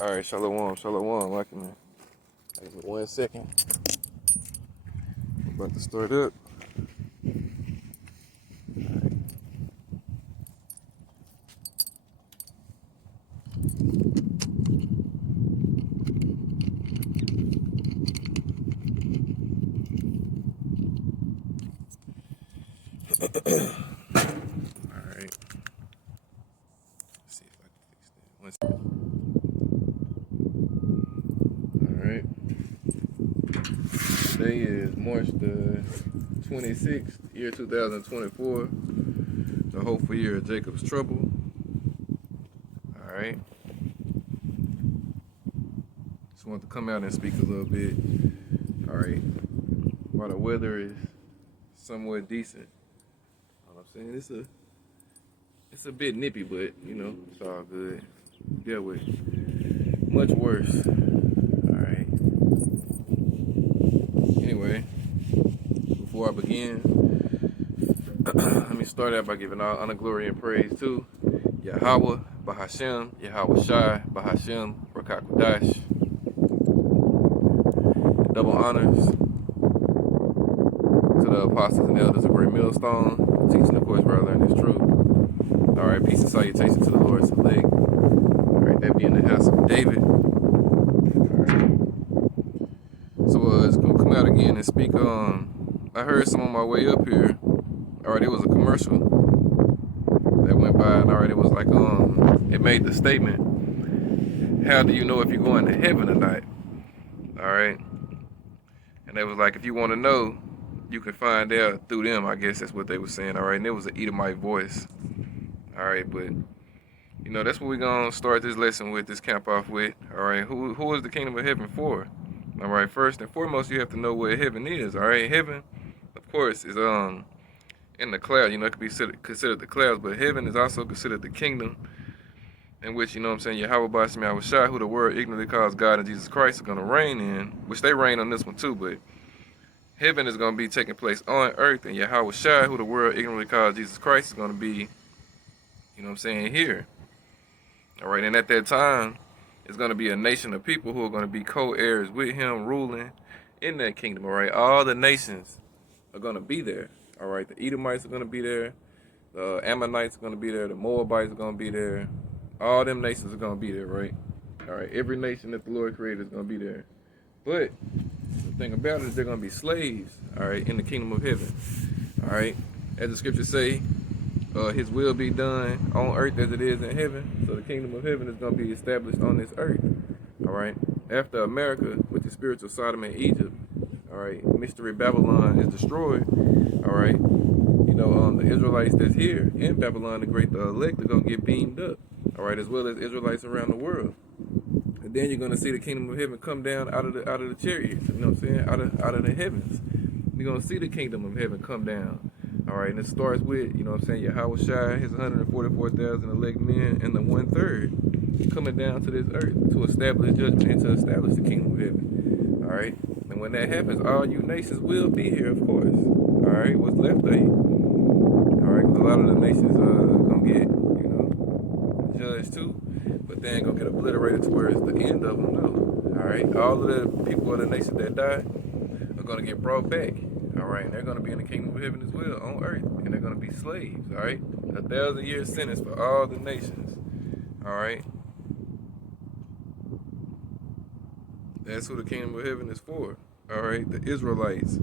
All right, shalom, shalom, lucky man. Give me 1 second. I'm about to start up. All right. Let's see if I can fix that. 1 second. All right. Today is March the 26th, year 2024. The hopeful year of Jacob's trouble. All right. Just wanted to come out and speak a little bit. All right. While the weather is somewhat decent, you know what I'm saying, it's a bit nippy, but you know it's all good. Deal with much worse. All right. Anyway, before I begin, let me start out by giving all honor, glory, and praise to Yahweh, Bahashem, Yahweh Shai, Bahashem, Rakakwadash. Double honors to the apostles and elders of Great Millstone, teaching the course where I learned this truth. All right, peace and salutation to the Lord's elect. All right, that being the house of David. All right. So it's gonna come out again and speak on. I heard some on my way up here. All right, it was a commercial that went by, and all right, it was like it made the statement, how do you know if you're going to heaven or not? All right, and they was like, if you want to know, you can find out through them. I guess that's what they were saying. All right, and it was an Edomite voice. All right, but you know that's what we're gonna start this lesson with, this camp off with. All right, who is the kingdom of heaven for? All right, first and foremost, you have to know what heaven is. All right, heaven, of course, is in the cloud. You know, it could be considered the clouds, but heaven is also considered the kingdom in which, you know what I'm saying, Yahweh Bashim Yahweh Shai, who the world ignorantly calls God and Jesus Christ, are going to reign in, which they reign on this one too, but heaven is going to be taking place on earth, and Yahweh Shai, who the world ignorantly calls Jesus Christ, is going to be, you know what I'm saying, here. All right, and at that time, it's going to be a nation of people who are going to be co-heirs with him, ruling in that kingdom, all right? All the nations are going to be there. All right, the Edomites are going to be there. The Ammonites are going to be there. The Moabites are going to be there. All them nations are going to be there, right? All right, every nation that the Lord created is going to be there. But the thing about it is they're going to be slaves, all right, in the kingdom of heaven. All right, as the scriptures say, his will be done on earth as it is in heaven. So the kingdom of heaven is going to be established on this earth. All right, after America, with the spiritual Sodom and Egypt, all right, mystery Babylon is destroyed. All right, you know, the Israelites that's here in Babylon the Great, the elect, are gonna get beamed up. All right, as well as Israelites around the world. And then you're gonna see the kingdom of heaven come down out of the chariots. You know what I'm saying? Out of the heavens. You're gonna see the kingdom of heaven come down. All right, and it starts with, you know what I'm saying, Yahweh Shai, his 144,000 elect men, and the 1/3 coming down to this earth to establish judgment and to establish the kingdom of heaven. All right, and when that happens, all you nations will be here, of course. All right, what's left of you? All right, because a lot of the nations are gonna get, you know, judged too, but they ain't gonna get obliterated to where it's the end of them. No. All right, all of the people of the nation that died are gonna get brought back. All right, and they're gonna be in the kingdom of heaven as well on earth, and they're gonna be slaves. All right, 1,000-year sentence for all the nations. All right, that's who the kingdom of heaven is for. All right, the Israelites,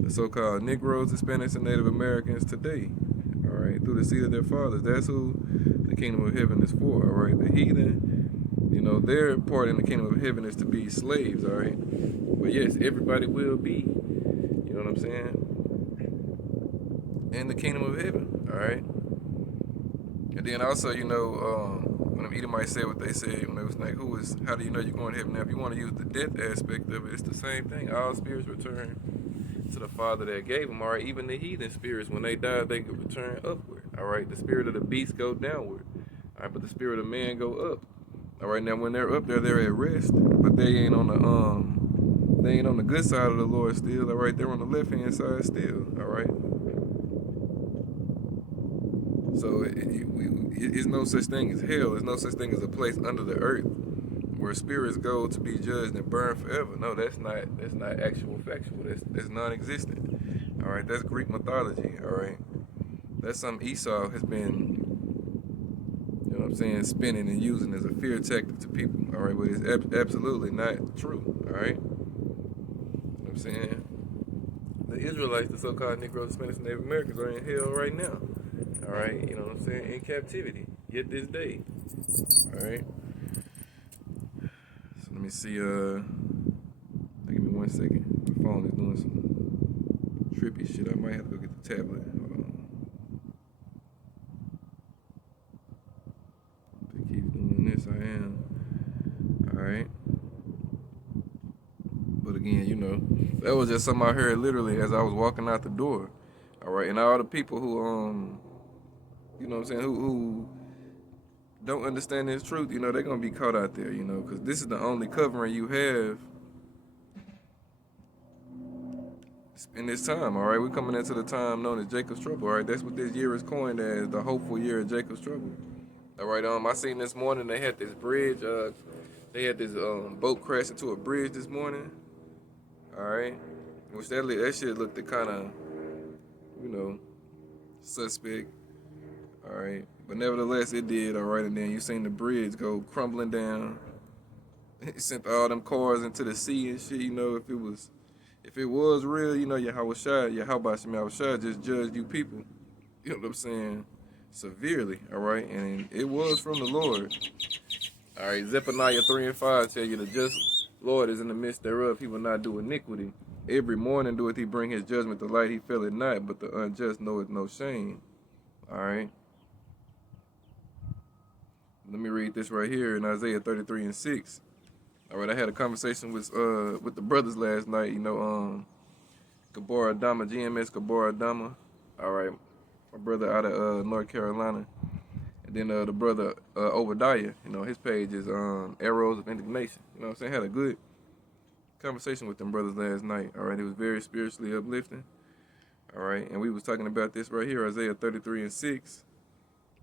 the so-called Negroes, Hispanics, and Native Americans today. All right, through the seed of their fathers. That's who the kingdom of heaven is for. All right, the heathen, you know, their part in the kingdom of heaven is to be slaves. All right, but yes, everybody will be. You know what I'm saying? In the kingdom of heaven. All right. And then also, you know, when them Edomites said what they said, when they was like, how do you know you're going to heaven? Now, if you want to use the death aspect of it, it's the same thing. All spirits return to the Father that gave them. All right, even the heathen spirits, when they die, they could return upward. All right, the spirit of the beast go downward. All right, but the spirit of man go up. All right, now when they're up there, they're at rest, but they ain't on the good side of the Lord still. All right, they're on the left hand side still. All right. So it's no such thing as hell. There's no such thing as a place under the earth where spirits go to be judged and burned forever. No, that's not actual factual. That's non-existent. All right, that's Greek mythology. All right, that's something Esau has been, you know what I'm saying, spinning and using as a fear tactic to people. All right, but it's absolutely not true. All right, you know what I'm saying. The Israelites, the so-called Negroes, Spanish, and Native Americans, are in hell right now. All right, you know what I'm saying, in captivity yet this day. All right. So let me see. Give me 1 second. My phone is doing some trippy shit. I might have to go get the tablet. Hold on. If it keeps doing this, I am. All right. But again, you know, that was just something I heard literally as I was walking out the door. All right, and all the people who you know what I'm saying, who don't understand this truth, you know, they're gonna be caught out there, you know, because this is the only covering you have in this time. All right, we're coming into the time known as Jacob's trouble. All right, that's what this year is coined as, the hopeful year of Jacob's trouble. All right, I seen this morning they had this bridge. They had this boat crash into a bridge this morning. All right, which that shit looked kind of, you know, suspect. All right, but nevertheless it did. All right, and then you seen the bridge go crumbling down. It sent all them cars into the sea and shit. You know, if it was real, you know, Yahweh Shai just judged you people. You know what I'm saying? Severely. All right, and it was from the Lord. All right, Zephaniah 3:5 tell you the just Lord is in the midst thereof. He will not do iniquity. Every morning doeth he bring his judgment to light. He fell at night, but the unjust knoweth no shame. All right. Let me read this right here in Isaiah 33:6. All right, I had a conversation with the brothers last night. You know, Gabor Adama, GMS Gabor Adama. All right, my brother out of North Carolina. And then the brother Obadiah, you know, his page is Arrows of Indignation. You know what I'm saying? Had a good conversation with them brothers last night. All right, it was very spiritually uplifting. All right, and we was talking about this right here, Isaiah 33:6.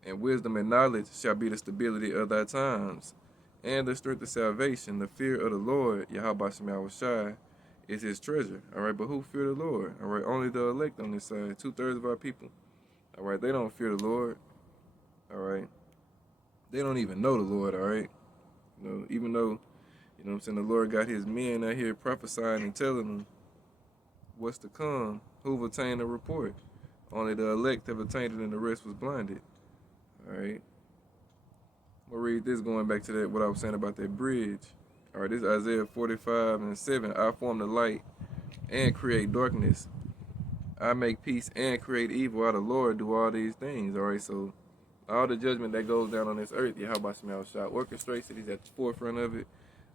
And wisdom and knowledge shall be the stability of thy times, and the strength of salvation. The fear of the Lord, Yahweh Shai, is his treasure. All right, but who fear the Lord? All right, only the elect on this side. 2/3 of our people. All right, they don't fear the Lord. All right, they don't even know the Lord. All right, you know, even though, you know what I'm saying, the Lord got his men out here prophesying and telling them what's to come. Who've attained a report? Only the elect have attained it, and the rest was blinded. All right. I'm gonna read this going back to that what I was saying about that bridge. All right, this is Isaiah 45:7. I form the light and create darkness. I make peace and create evil. I, the Lord, do all these things. All right, so all the judgment that goes down on this earth, Yahweh Shai orchestrates it. He's at the forefront of it.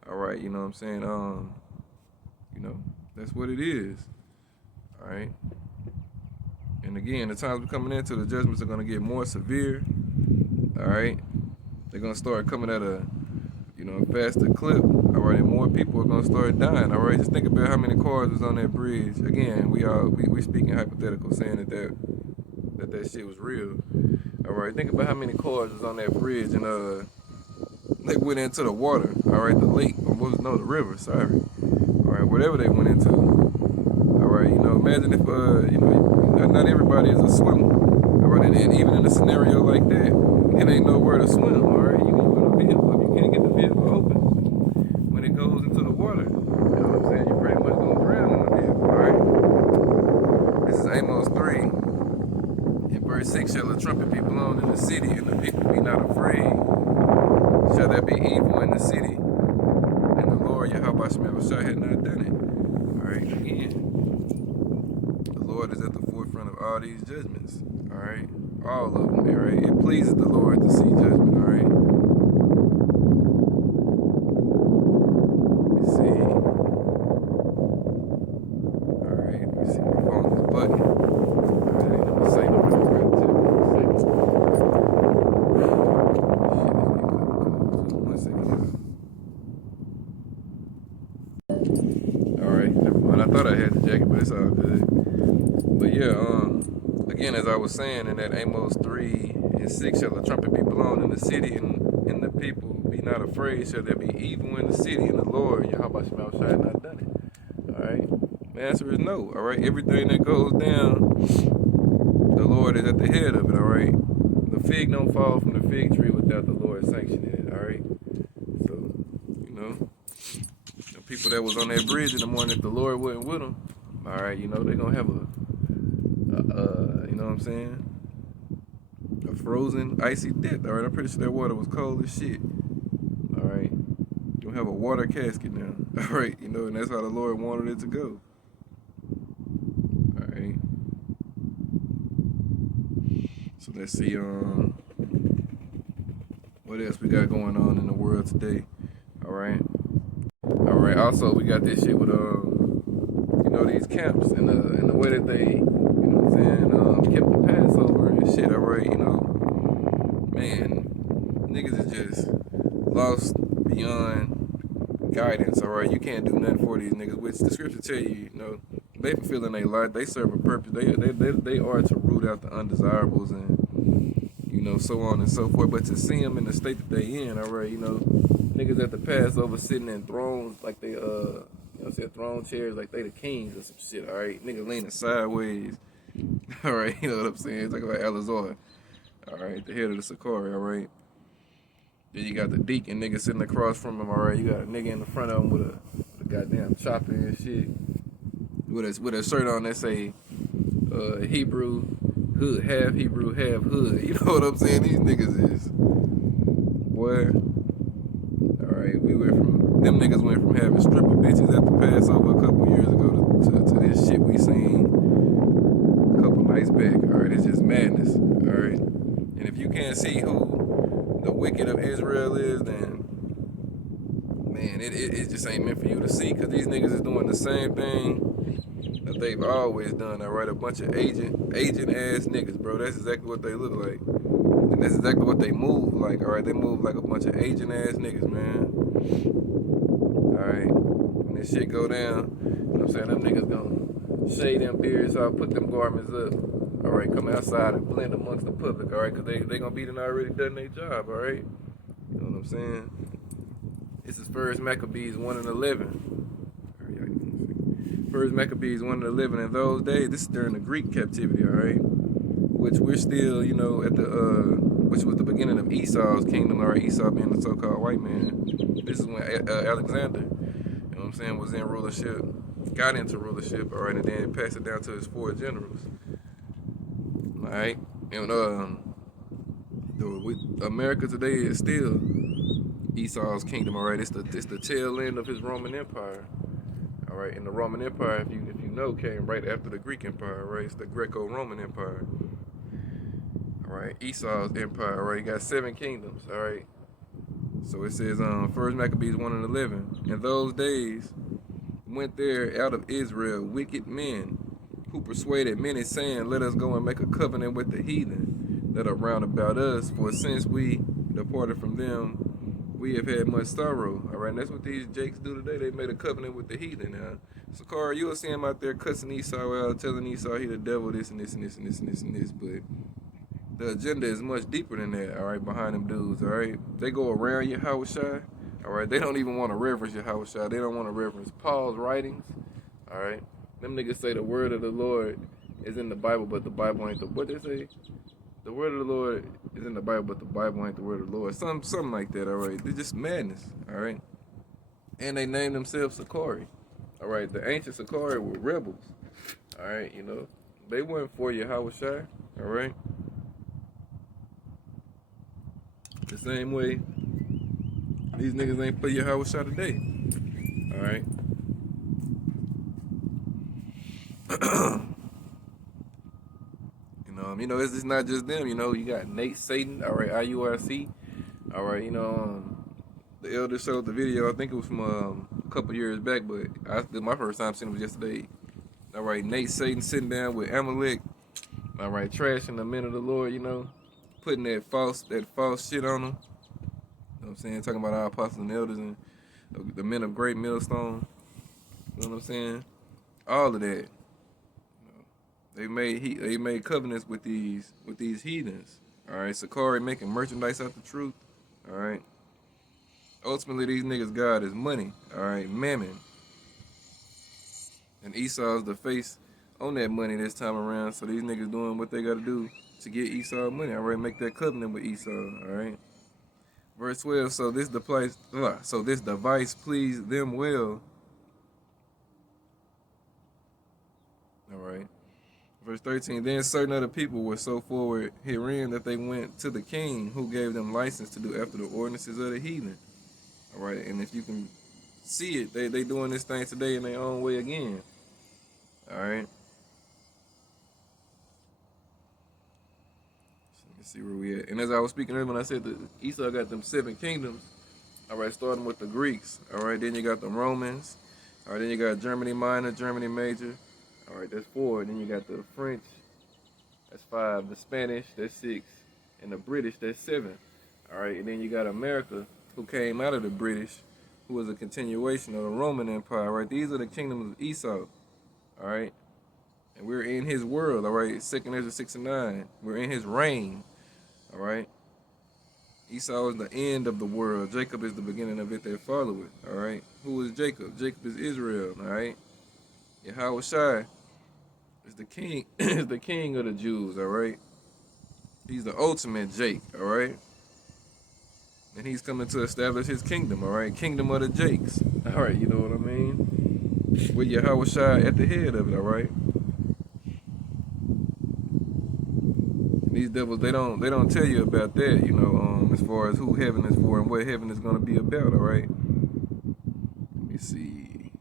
All right, you know what I'm saying? You know, that's what it is. All right. And again, the times we're coming into, the judgments are gonna get more severe. All right, they're gonna start coming at a, you know, faster clip. All right, and more people are gonna start dying. All right, just think about how many cars was on that bridge. Again, we speaking hypothetical, saying that shit was real. All right, think about how many cars was on that bridge, and they went into the water. All right, the lake, or the river. Sorry. All right, whatever they went into. All right, you know, imagine if you know, not everybody is a swimmer. All right, and even in a scenario like that. It ain't nowhere to swim, all right? You can put a vehicle up. You can't get the vehicle open when it goes into the water. You know what I'm saying? You're pretty much going to drown in the vehicle, all right? This is Amos 3. In verse 6, shall the trumpet be blown in the city, and the people be not afraid? Shall there be evil in the city? And the Lord, Yahweh Shai, had not done it. All right, again, the Lord is at the forefront of all these judgments, all right? All of them, all right? It pleases the Lord to see judgment, all right? Let me see. All right, let me see. My phone is button. All right, ain't nothing to say no more. All right, never mind. I thought I had the jacket, but it's all good. But yeah, again, as I was saying in that Amos 3:6, shall the trumpet be blown in the city, and the people be ye not afraid, shall there be evil in the city, and the Lord, Yahweh Shema Shai, not done it. All right. The answer is no. All right. Everything that goes down, the Lord is at the head of it. All right. The fig don't fall from the fig tree without the Lord sanctioning it. All right. So, you know, the people that was on that bridge in the morning, if the Lord wasn't with them, all right, you know, they're gonna have you know what I'm saying? A frozen, icy death. All right. I'm pretty sure that water was cold as shit. All right. You'll have a water casket now. All right. You know, and that's how the Lord wanted it to go. All right. So let's see. What else we got going on in the world today? All right. All right. Also, we got this shit with you know, these camps and the way that they, you know what I'm saying, kept the Passover and shit. All right. You know, man, niggas is just lost beyond guidance. All right. You can't do nothing for these niggas, which the scripture tell you, you know, they fulfilling their life. They serve a purpose. They are to root out the undesirables and, you know, so on and so forth. But to see them in the state that they in, all right, you know, niggas at the Passover sitting in thrones like they, you know what I'm saying, throne chairs like they the kings or some shit, all right? Niggas leaning sideways, all right, you know what I'm saying? Talking about Elazar, all right, the head of the Sakari, all right? Then you got the deacon nigga sitting across from him, all right? You got a nigga in the front of him with a goddamn chopper and shit, with a shirt on that say Hebrew hood, half Hebrew, half hood. You know what I'm saying? These niggas is, boy. All right, them niggas went from having stripper bitches at the Passover a couple years ago to this shit we seen a couple nights back. All right, it's just madness. All right, and if you can't see who the wicked of Israel is, then man, it just ain't meant for you to see, because these niggas is doing the same thing that they've always done. All right, a bunch of agent ass niggas, bro. That's exactly what they look like. And that's exactly what they move like, all right? They move like a bunch of agent ass niggas, man. All right? When this shit go down, you know what I'm saying? Them niggas gonna shade them beards off, put them garments up, all right? Come outside and blend amongst the public, all right? Because they gonna be done already done their job, all right? You know what I'm saying? This is First Maccabees 1 and 11. First Maccabees 1 and 11. In those days, this is during the Greek captivity, all right? Which we're still, you know, at which was the beginning of Esau's kingdom, or Esau being the so-called white man. This is when Alexander, you know what I'm saying, was in rulership, got into rulership, all right, and then passed it down to his 4 generals, all right. And America today is still Esau's kingdom, all right. It's the tail end of his Roman Empire, all right. And the Roman Empire, if you know, came right after the Greek Empire, right? It's the Greco-Roman Empire. All right, Esau's empire, all right, he got 7 kingdoms, all right. So it says, First Maccabees 1 and 11. In those days went there out of Israel wicked men who persuaded many, saying, let us go and make a covenant with the heathen that are round about us, for since we departed from them, we have had much sorrow. All right, and that's what these jakes do today. They made a covenant with the heathen now. So, Carl, you'll see him out there cussing Esau out, telling Esau he the devil, this and this and this and this and this and this, but the agenda is much deeper than that, all right, behind them dudes, all right? They go around Yahushua, all right? They don't even want to reference Yahushua. They don't want to reference Paul's writings, all right? Them niggas say the word of the Lord is in the Bible, but the Bible ain't the, what they say? The word of the Lord is in the Bible, but the Bible ain't the word of the Lord. Something like that, all right? They're just madness, all right? And they name themselves Sakari, all right? The ancient Sakari were rebels, all right? You know, they weren't for Yahushua, all right? The same way these niggas ain't for Yahushua today. All right. You know, it's not just them. You know, you got Nate Satan, all right, IURC, all right. You know, the elder showed the video. I think it was from a couple years back, but my first time seeing it was yesterday. All right, Nate Satan sitting down with Amalek, all right, trashing the men of the Lord. You know, putting that false shit on them. You know what I'm saying? Talking about our apostles and elders and the men of great millstone. You know what I'm saying? All of that. You know, they made covenants with these heathens. All right, Sakari making merchandise out the truth. All right. Ultimately, these niggas' God is money. All right, mammon. And Esau's the face on that money this time around. So these niggas doing what they got to do to get Esau money. All right, make that covenant with Esau. All right. Verse 12. So this device pleased them well. All right. Verse 13, then certain other people were so forward herein that they went to the king, who gave them license to do after the ordinances of the heathen. All right, and if you can see it, they doing this thing today in their own way again. All right. So let me see where we at. And as I was speaking earlier, when I said that Esau got them 7 kingdoms, all right, starting with the Greeks. All right, then you got the Romans. All right, then you got Germany Minor, Germany Major. All right, that's 4. Then you got the French. That's 5. The Spanish, that's 6. And the British, that's 7. All right, and then you got America, who came out of the British, who was a continuation of the Roman Empire. Right, these are the kingdoms of Esau. All right, and we're in his world. All right, 2nd Ezra 6 and 9. We're in his reign. All right. Esau is the end of the world. Jacob is the beginning of it that follow it. All right. Who is Jacob? Jacob is Israel. All right. Yahweh Shai is the king. Is the king of the Jews. All right. He's the ultimate Jake. All right. And he's coming to establish his kingdom. All right. Kingdom of the Jakes. All right. You know what I mean? With Yahweh Shai at the head of it. All right. And these devils, they don't tell you about that. You know, as far as who heaven is for and what heaven is gonna be about. All right. Let me see.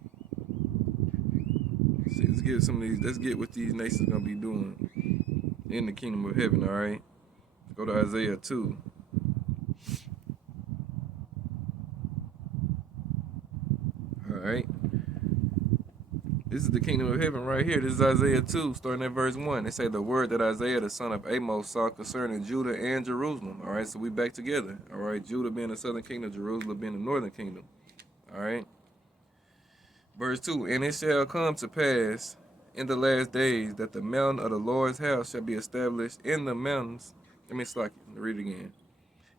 Let's get some of these. Let's get what these nations gonna be doing in the kingdom of heaven. All right. Go to Isaiah 2. All right. This is the kingdom of heaven right here. This is Isaiah 2, starting at verse 1. They say the word that Isaiah, the son of Amos, saw concerning Judah and Jerusalem. All right. So we back together. All right. Judah being the southern kingdom, Jerusalem being the northern kingdom. All right. Verse 2. And it shall come to pass in the last days that the mountain of the Lord's house shall be established in the mountains. Let me read it again.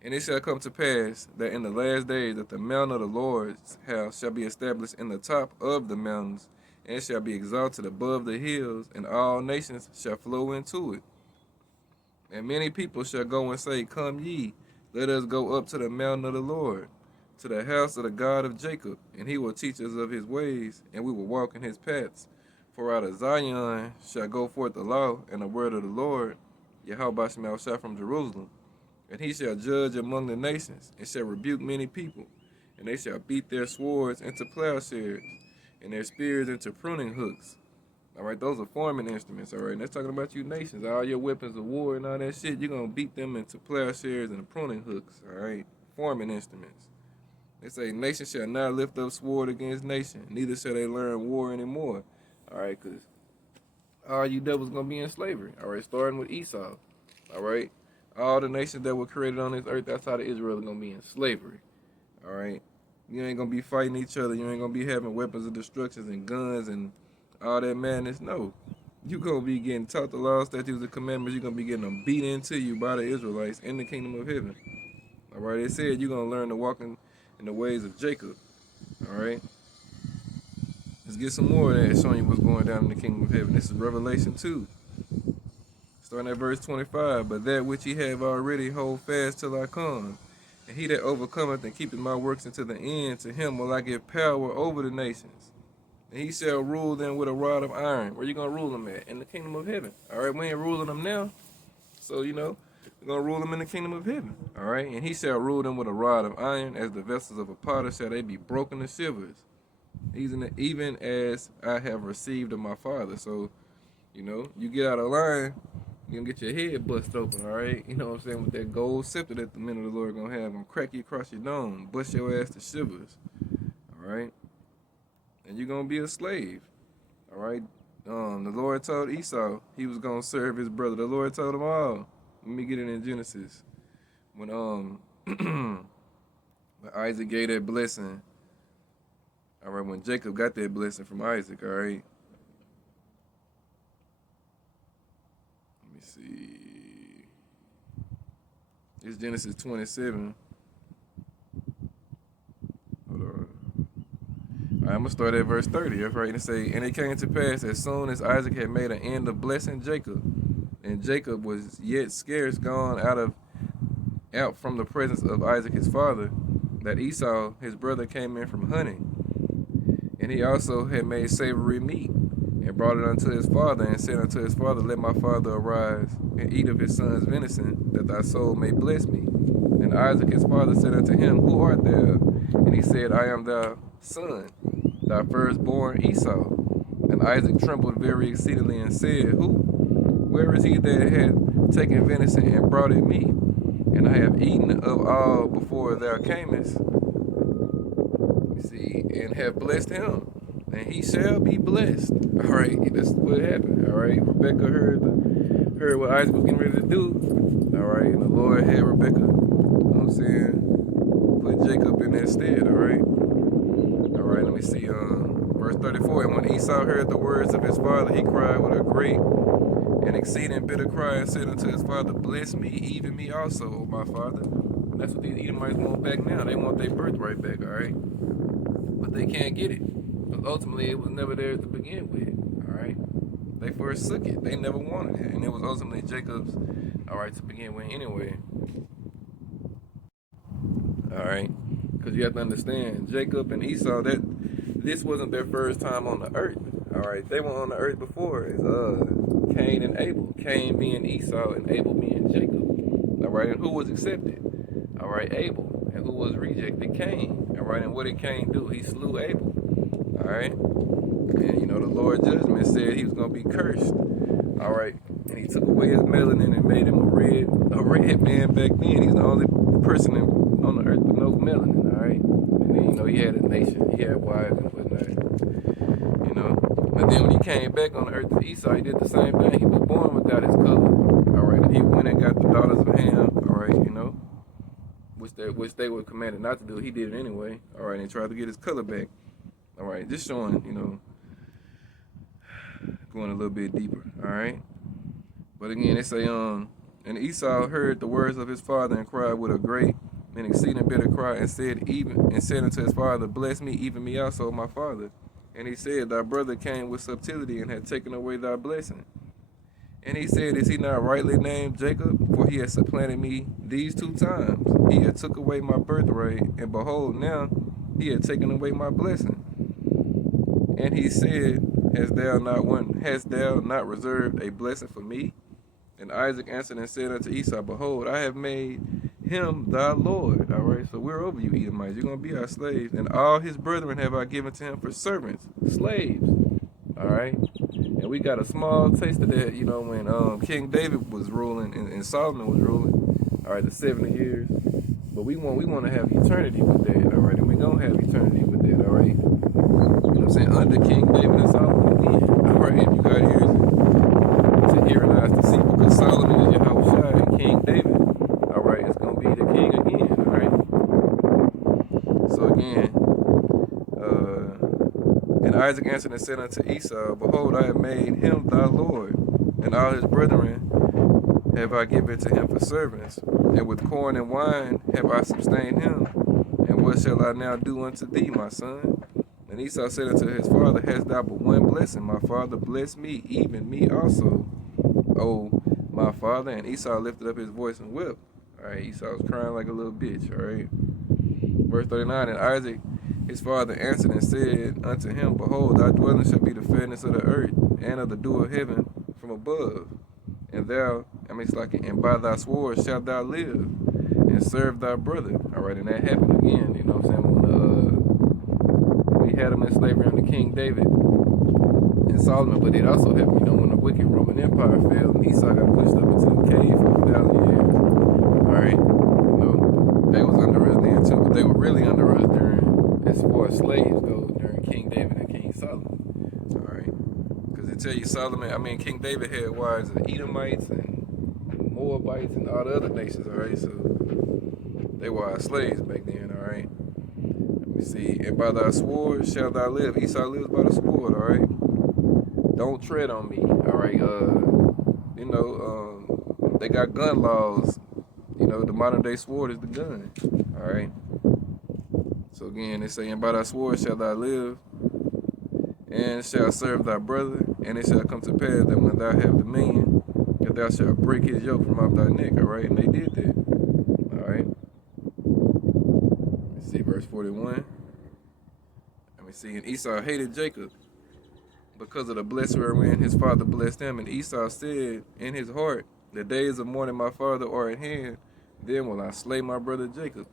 And it shall come to pass that in the last days that the mountain of the Lord's house shall be established in the top of the mountains, and it shall be exalted above the hills, and all nations shall flow into it. And many people shall go and say, come ye, let us go up to the mountain of the Lord, to the house of the God of Jacob, and he will teach us of his ways, and we will walk in his paths. For out of Zion shall go forth the law and the word of the Lord, Yahweh shall from Jerusalem. And he shall judge among the nations, and shall rebuke many people. And they shall beat their swords into plowshares, and their spears into pruning hooks. All right, those are farming instruments, all right? And that's talking about you nations. All your weapons of war and all that shit, you're going to beat them into plowshares and pruning hooks, all right? Farming instruments. They say, nation shall not lift up sword against nation, neither shall they learn war anymore, all right? Because all you devils going to be in slavery, all right? Starting with Esau, all right? All the nations that were created on this earth outside of Israel are going to be in slavery, all right? You ain't going to be fighting each other. You ain't going to be having weapons of destruction and guns and all that madness. No. You going to be getting taught the law, statutes, and commandments. You're going to be getting them beat into you by the Israelites in the kingdom of heaven. All right? It said you're going to learn to walk in the ways of Jacob. All right? Let's get some more of that showing you what's going down in the kingdom of heaven. This is Revelation 2. Starting at verse 25. But that which ye have already hold fast till I come. And he that overcometh and keepeth my works unto the end, to him will I give power over the nations. And he shall rule them with a rod of iron. Where you going to rule them at? In the kingdom of heaven. All right, we ain't ruling them now. So, we're going to rule them in the kingdom of heaven. All right, and he shall rule them with a rod of iron. As the vessels of a potter shall they be broken to shivers. Even as I have received of my Father. So, you get out of line, you're going to get your head bust open, all right? You know what I'm saying? With that gold scepter that the men of the Lord going to have, going to crack you across your dome, bust your ass to shivers, all right? And you're going to be a slave, all right? The Lord told Esau he was going to serve his brother. The Lord told him all. Let me get it in Genesis. When when Isaac gave that blessing, all right, when Jacob got that blessing from Isaac, all right? Let me see. It's Genesis 27. I'm gonna start at verse 30. That's right. And say, and it came to pass as soon as Isaac had made an end of blessing Jacob, and Jacob was yet scarce gone out from the presence of Isaac his father, that Esau his brother came in from hunting, and he also had made savory meat, and brought it unto his father, and said unto his father, let my father arise and eat of his son's venison, that thy soul may bless me. And Isaac his father said unto him, who art thou? And he said, I am thy son, thy firstborn Esau. And Isaac trembled very exceedingly and said, who? Where is he that had taken venison and brought it me? And I have eaten of all before thou camest. You see, and have blessed him, and he shall be blessed. All right, that's what happened. All right, Rebecca heard what Isaac was getting ready to do. All right, and the Lord had Rebecca, you know what I'm saying, put Jacob in that stead. All right. All right, let me see. Verse 34. And when Esau heard the words of his father, he cried with a great and exceeding bitter cry, and said unto his father, bless me, even me also, O my father. And that's what these Edomites want back now. They want their birthright back, all right? But they can't get it. But ultimately, it was never theirs to begin with, all right? They forsook it. They never wanted it. And it was ultimately Jacob's, all right, to begin with anyway. All right? Because you have to understand, Jacob and Esau, this wasn't their first time on the earth, all right? They were on the earth before. It's Cain and Abel. Cain being Esau and Abel being Jacob. All right, and who was accepted? All right, Abel. And who was rejected? Cain. All right, and what did Cain do? He slew Abel. All right, and you know the Lord judgment said he was gonna be cursed. All right, and he took away his melanin and made him a red man back then. He's the only person on the earth with no melanin. All right, and then you know he had a nation, he had wives and whatnot. You know. But then when he came back on the earth to Esau, he did the same thing. He was born without his color. All right, and he went and got the daughters of Ham. All right, you know, which they were commanded not to do. He did it anyway. All right, and tried to get his color back. All right, just showing, you know, going a little bit deeper. All right, but again, they say, and Esau heard the words of his father and cried with a great and exceeding bitter cry, and said unto his father, bless me, even me also, my father. And he said, thy brother came with subtlety and had taken away thy blessing. And he said, is he not rightly named Jacob? For he has supplanted me these 2 times. He had took away my birthright, and behold, now he had taken away my blessing. And he said, hast thou not reserved a blessing for me? And Isaac answered and said unto Esau, behold, I have made him thy Lord. All right, so we're over you, Edomites. You're going to be our slaves. And all his brethren have I given to him for servants, slaves. All right. And we got a small taste of that, you know, when King David was ruling and Solomon was ruling. All right, the 70 years. But we want to have eternity with that. All right, and we're going to have eternity with that. All right. You know what I'm saying? Under King David and Solomon again. All right, if you got ears to hear and eyes to see, because Solomon is Yahushua and King David. All right, it's going to be the king again. All right. So again, and Isaac answered and said unto Esau, behold, I have made him thy Lord, and all his brethren have I given to him for servants, and with corn and wine have I sustained him. And what shall I now do unto thee, my son? And Esau said unto his father, hast thou but one blessing? My father, bless me, even me also, O my father. And Esau lifted up his voice and wept. All right, Esau was crying like a little bitch. All right. Verse 39, and Isaac his father answered and said unto him, behold, thy dwelling shall be the fatness of the earth, and of the dew of heaven from above. And and by thy sword shalt thou live, and serve thy brother. All right, and that happened again, you know what I'm saying, when we had him in slavery under King David and Solomon, but it also happened, you know, when the wicked Roman Empire fell, and Esau got pushed up into the cave for 1,000 years. All right, you know, they was under us then too, but they were really under us as far as slaves go, during King David and King Solomon. All right, because they tell you King David had wives of Edomites and Moabites and all the other nations. All right, so they were our slaves back then. All right, let me see. And by thy sword shalt thou live. Esau lives by the sword. All right, don't tread on me. All right, you know, they got gun laws. You know, the modern day sword is the gun. All right. So again, it's saying, by thy sword shalt thou live, and shalt serve thy brother, and it shall come to pass that when thou have dominion, that thou shalt break his yoke from off thy neck. All right, and they did that. All right. Let's see verse 41. Let me see. And Esau hated Jacob because of the blessing wherein his father blessed him. And Esau said in his heart, the days of mourning my father are at hand, then will I slay my brother Jacob.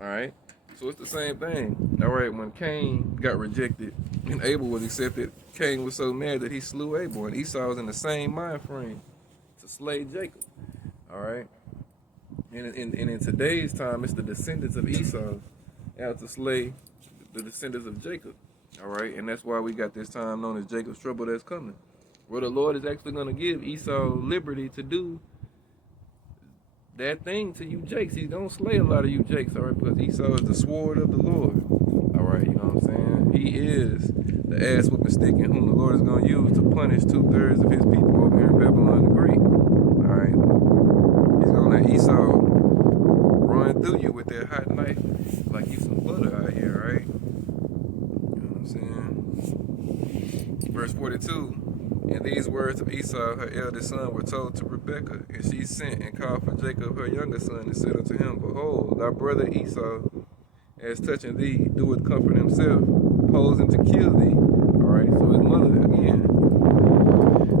All right. So it's the same thing. All right. When Cain got rejected and Abel was accepted, Cain was so mad that he slew Abel. And Esau was in the same mind frame to slay Jacob. All right. And in today's time, it's the descendants of Esau out to slay the descendants of Jacob. All right. And that's why we got this time known as Jacob's trouble that's coming, where the Lord is actually going to give Esau liberty to do that thing to you Jakes. He's going to slay a lot of you Jakes, all right, because Esau is the sword of the Lord. All right, you know what I'm saying? He is the ass whooping stick in whom the Lord is going to use to punish 2/3 of his people over here in Babylon the Great. All right. He's going to let Esau run through you with that hot knife like you some butter out here, right? You know what I'm saying? Verse 42. And these words of Esau, her eldest son, were told to Rebekah. And she sent and called for Jacob, her youngest son, and said unto him, Behold, thy brother Esau, as touching thee, doeth comfort himself, posing to kill thee. All right, so his mother, again,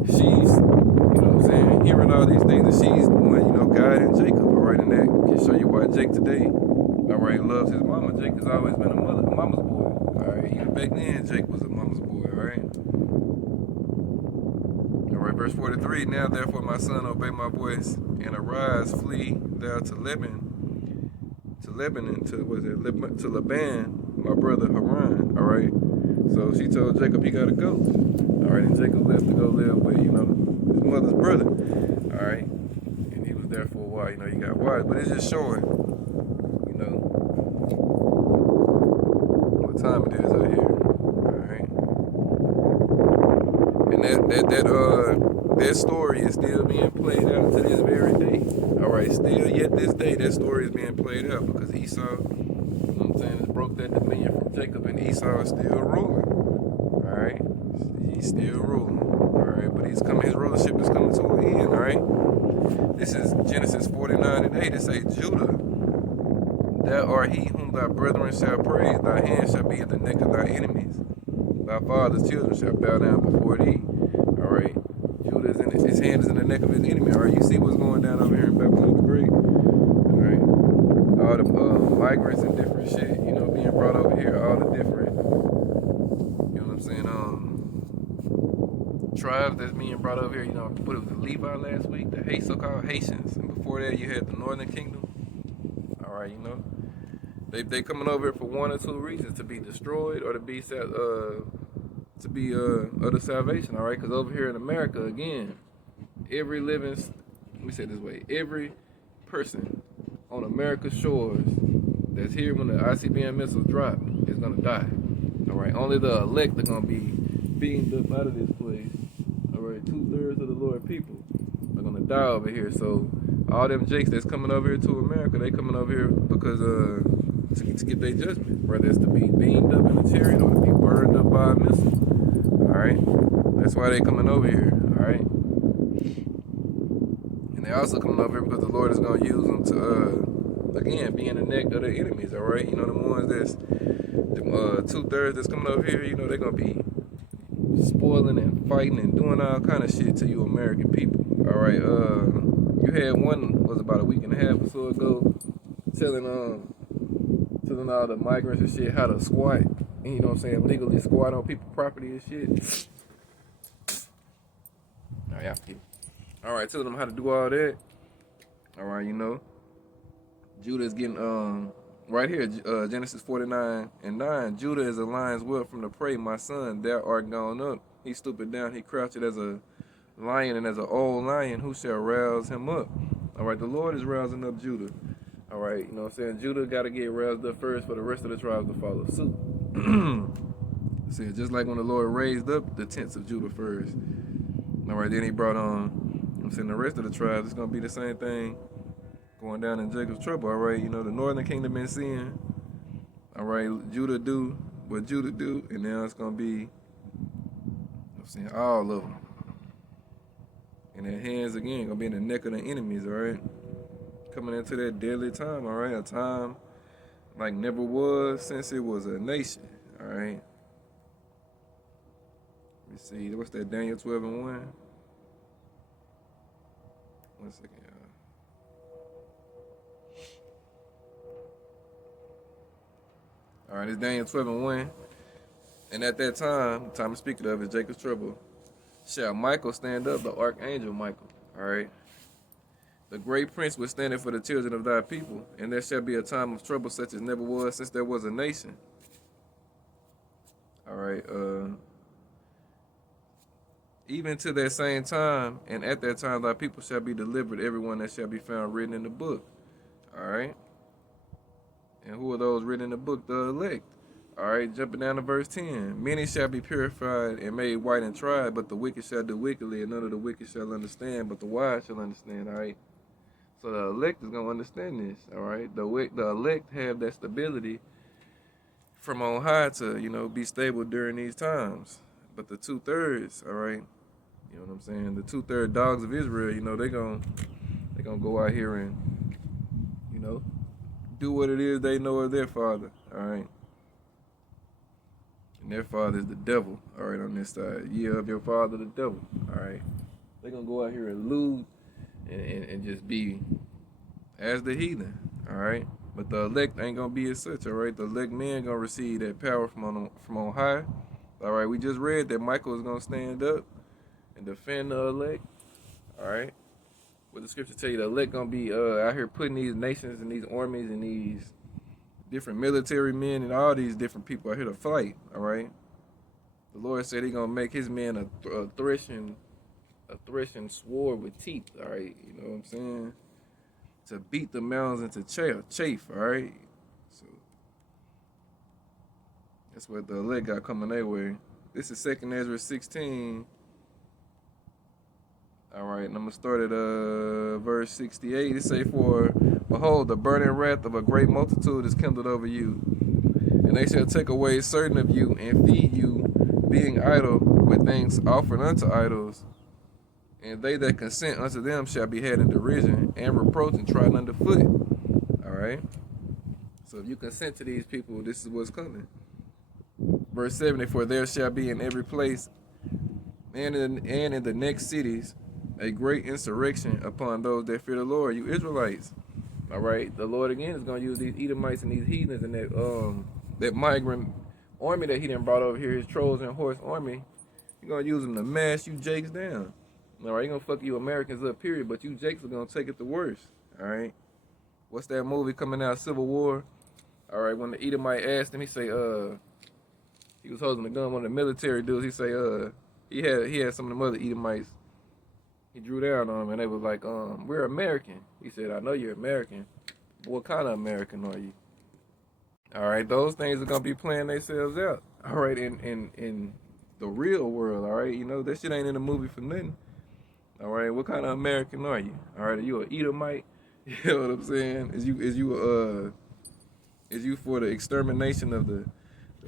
she's, you know what I'm saying, hearing all these things, and she's the one, you know, guiding Jacob. All right, and that can show you why Jake today, all right, loves his mama. Jake has always been a mama's boy. All right, even back then, Jake was a mama's boy. All right. Verse 43, now therefore my son, obey my voice, and arise, flee thou to Laban, to Laban, my brother Haran. All right. So she told Jacob he gotta go. All right, and Jacob left to go live with, you know, his mother's brother. All right, and he was there for a while. You know, he got wise, but it's just showing, you know, what time it is out here. That story is still being played out to this very day. All right, still yet this day, that story is being played out because Esau, you know what I'm saying, has broke that dominion from Jacob, and Esau is still ruling. All right, he's still ruling. All right, but his rulership is coming to an end. All right, this is Genesis 49:8. It says, Judah, thou art he whom thy brethren shall praise. Thy hand shall be at the neck of thy enemies. Thy father's children shall bow down before thee. All right. Judah is his hand is in the neck of his enemy. All right. You see what's going down over here in Babylon the Great. All right. All the migrants and different shit, you know, being brought over here. All the different, you know what I'm saying, tribes that's being brought over here. You know, what it was the Levi last week, the so-called Haitians, and before that you had the Northern Kingdom. All right, you know. They coming over here for one or two reasons: to be destroyed or to be of salvation. All right, because over here in America, again, every living, let me say it this way: every person on America's shores that's here when the ICBM missiles drop is gonna die. All right, only the elect are gonna be beamed up out of this place. All right, 2/3 of the Lord people are gonna die over here. So all them jakes that's coming over here to America, they coming over here because to get their judgment, whether it's to be beamed up in a chariot or to be burned up by a missile. All right, that's why they coming over here. All right, and they also coming over here because the Lord is gonna use them to, again, be in the neck of their enemies. All right, you know, the ones that's them 2/3 that's coming over here. You know, they're gonna be spoiling and fighting and doing all kind of shit to you American people. All right, you had one was about a week and a half or so ago telling all the migrants and shit how to squat, and, you know what I'm saying, legally squat on people's property and shit. All right, telling them how to do all that. All right, you know, Judah is getting right here, Genesis 49:9. Judah is a lion's whelp from the prey, my son. Thou art gone up. He stoopeth down. He crouched as a lion, and as an old lion, who shall rouse him up? All right, the Lord is rousing up Judah. All right, you know what I'm saying? Judah got to get roused up first for the rest of the tribes to follow suit. See, just like when the Lord raised up the tents of Judah first. All right, then he brought on, I'm saying, the rest of the tribes. It's going to be the same thing going down in Jacob's trouble. All right, you know, the Northern Kingdom been seeing, All right, Judah do what Judah do, and now it's gonna be, I'm saying, all of them. And their hands again gonna be in the neck of the enemies. All right, coming into that deadly time. All right, a time like never was since it was a nation. All right. Let me see. What's that? Daniel 12:1. 1 second, y'all. All right, it's Daniel 12:1. And at that time, the time I'm speaking of is Jacob's trouble. Shall Michael stand up, the archangel Michael? All right. The great prince was standing for the children of thy people, and there shall be a time of trouble such as never was since there was a nation. All right. Even to that same time, and at that time thy people shall be delivered, everyone that shall be found written in the book. All right. And who are those written in the book? The elect. All right, jumping down to verse 10. Many shall be purified and made white and tried, but the wicked shall do wickedly, and none of the wicked shall understand, but the wise shall understand. All right. So the elect is going to understand this. All right. The elect have that stability from on high to, be stable during these times. But the 2/3, all right, you know what I'm saying? The 2/3 dogs of Israel, they're gonna go out here and, do what it is they know of their father, all right? And their father is the devil, all right, on this side. Ye of your father, the devil, all right? They're going to go out here and lose and just be as the heathen, all right? But the elect ain't going to be as such, all right? The elect men going to receive that power from on high, all right? We just read that Michael is going to stand up and defend the elect, all right? What the scripture tell you, the elect going to be out here putting these nations and these armies and these different military men and all these different people out here to fight, all right? The Lord said He gonna make His men a threshing sword with teeth, all right? You know what I'm saying? To beat the mountains into chaff, all right? So that's what the elect got coming their way. This is 2 Ezra 16. All right, and I'm going to start at verse 68. It say, for, behold, the burning wrath of a great multitude is kindled over you. And they shall take away certain of you and feed you, being idle with things offered unto idols. And they that consent unto them shall be had in derision and reproach and trodden under foot. All right? So if you consent to these people, this is what's coming. Verse 70, for there shall be in every place and in the next cities a great insurrection upon those that fear the Lord, you Israelites. All right, the Lord again is going to use these Edomites and these heathens and that migrant army that He done brought over here, His Trojan horse army. He's going to use them to mash you Jakes down. All right, He's going to fuck you Americans up, period, but you Jakes are going to take it the worst. All right, what's that movie coming out, Civil War? All right, when the Edomite asked him, he say, he was holding a gun, one of the military dudes, he say, he had some of them other Edomites. He drew down on him, and they was like, we're American. He said, I know you're American, but what kind of American are you? All right, those things are going to be playing themselves out. All right, in the real world, all right? That shit ain't in the movie for nothing. All right, what kind of American are you? All right, are you an Edomite? You know what I'm saying? Is you for the extermination of the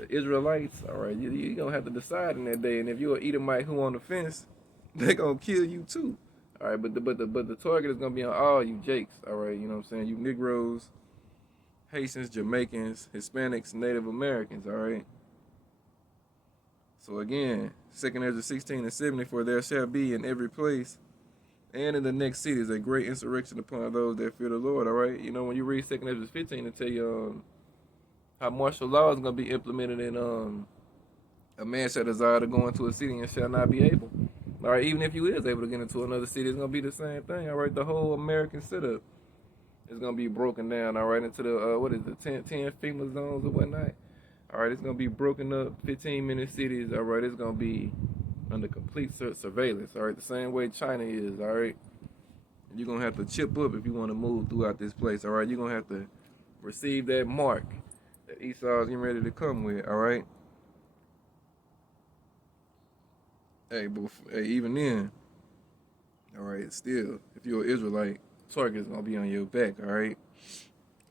Israelites? All right, you going to have to decide in that day. And if you're an Edomite who on the fence, they gonna kill you too. All right, but the target is gonna be on all you Jakes. All right, you know what I'm saying? You Negroes, Haitians, Jamaicans, Hispanics, Native Americans. All right. So again, 2 Ezra 16 and 70, for there shall be in every place and in the next cities a great insurrection upon those that fear the Lord. All right. When you read 2 Ezra 15, it tell you how martial law is gonna be implemented in a man shall desire to go into a city and shall not be able. All right, even if you is able to get into another city, it's going to be the same thing. All right, the whole American setup is going to be broken down, all right, into the 10 FEMA zones or whatnot. All right, it's going to be broken up, 15-minute cities. All right, it's going to be under complete surveillance. All right, the same way China is, all right. You're going to have to chip up if you want to move throughout this place, all right. You're going to have to receive that mark that Esau's getting ready to come with, all right. Hey, but even then, all right, still, if you're an Israelite, target is going to be on your back, all right?